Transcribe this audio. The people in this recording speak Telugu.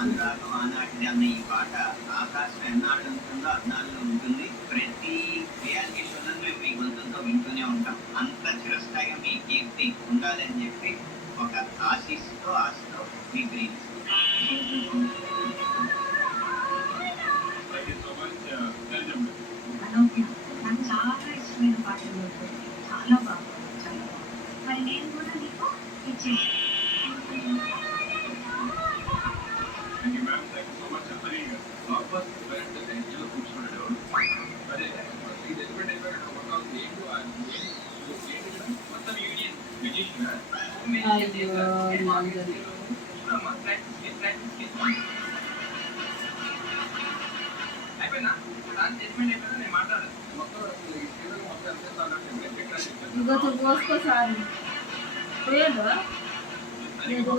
అనురాగం ఆనాటిది అన్న ఈ పాట ఆకాశం ఎన్నాళ్ళు ఉంటుందో అన్నాళ్ళు ఉంటుంది. ప్రతి రియాలిటీ షోలో మేము మీ గొంతులతో వింటూనే ఉంటాం. అంత చిరస్థాయిగా మీ కీర్తి ఉండాలని చెప్పి ఒక ఆశతో మీ గ్రీన్స్. అనూహ్య నాకు చాలా ఇష్టమైన పాటలు చాలా బాగా మరి నేను కూడా నీకు ఇచ్చేసి ఇగో పోసుకోసారి పోయాడు లేదు